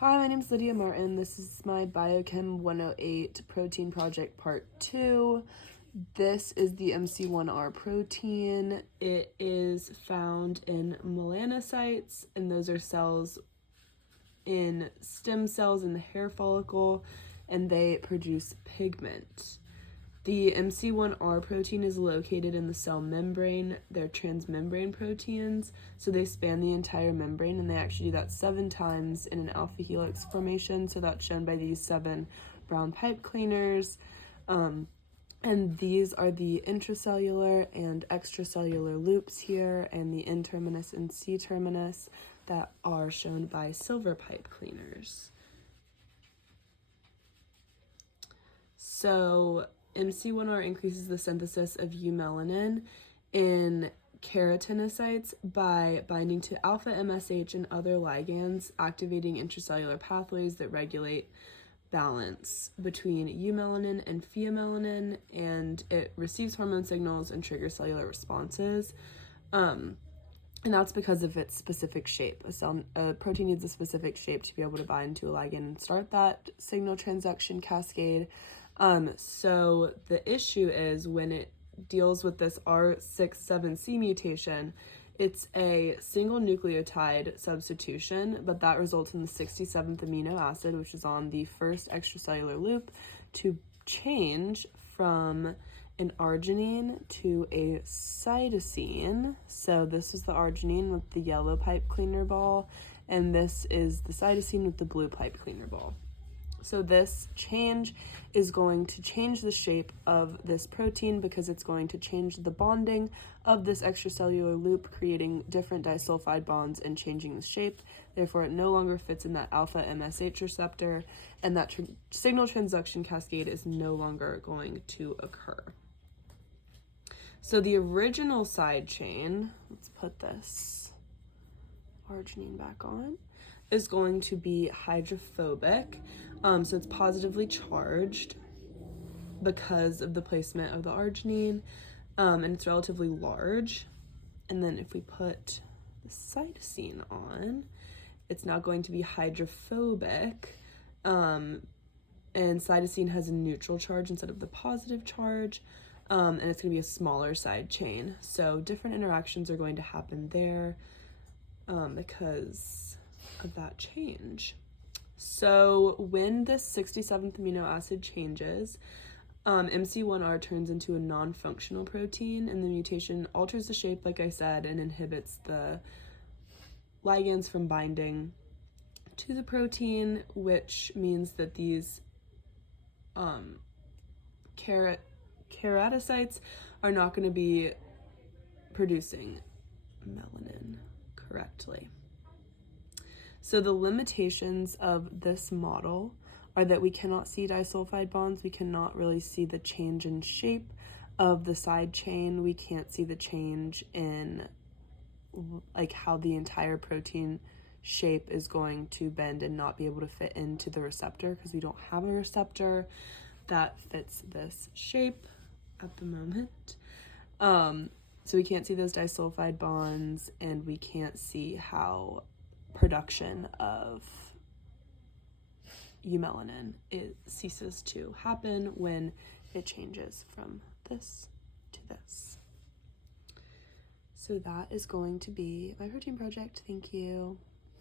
Hi, my name is Lydia Martin. This is my Biochem 108 protein project part 2. This is the MC1R protein. It is found in melanocytes, and those are cells in stem cells in the hair follicle, and they produce pigment. The MC1R protein is located in the cell membrane. They're transmembrane proteins, so they span the entire membrane, and they actually do that 7 times in an alpha helix formation, so that's shown by these 7 brown pipe cleaners. And these are the intracellular and extracellular loops here, and the N-terminus and C-terminus that are shown by silver pipe cleaners. So MC1R increases the synthesis of eumelanin in keratinocytes by binding to alpha MSH and other ligands, activating intracellular pathways that regulate balance between eumelanin and pheomelanin, and it receives hormone signals and triggers cellular responses. And that's because of its specific shape. A protein needs a specific shape to be able to bind to a ligand and start that signal transduction cascade. So the issue is when it deals with this R67C mutation, it's a single nucleotide substitution, but that results in the 67th amino acid, which is on the first extracellular loop, to change from an arginine to a cytosine. So this is the arginine with the yellow pipe cleaner ball, and this is the cytosine with the blue pipe cleaner ball. So this change is going to change the shape of this protein because it's going to change the bonding of this extracellular loop, creating different disulfide bonds and changing the shape. Therefore, it no longer fits in that alpha MSH receptor, and that signal transduction cascade is no longer going to occur. So the original side chain, let's put this arginine back on, is going to be hydrophobic. So it's positively charged because of the placement of the arginine, and it's relatively large. And then if we put the cytosine on, it's now going to be hydrophobic, and cytosine has a neutral charge instead of the positive charge, and it's going to be a smaller side chain. So different interactions are going to happen there because of that change. So when this 67th amino acid changes, MC1R turns into a non-functional protein, and the mutation alters the shape, like I said, and inhibits the ligands from binding to the protein, which means that these keratocytes are not going to be producing melanin correctly. So the limitations of this model are that we cannot see disulfide bonds. We cannot really see the change in shape of the side chain. We can't see the change in like how the entire protein shape is going to bend and not be able to fit into the receptor, because we don't have a receptor that fits this shape at the moment. So we can't see those disulfide bonds, and we can't see how production of eumelanin ceases to happen when it changes from this to this. So that is going to be my protein project. Thank you.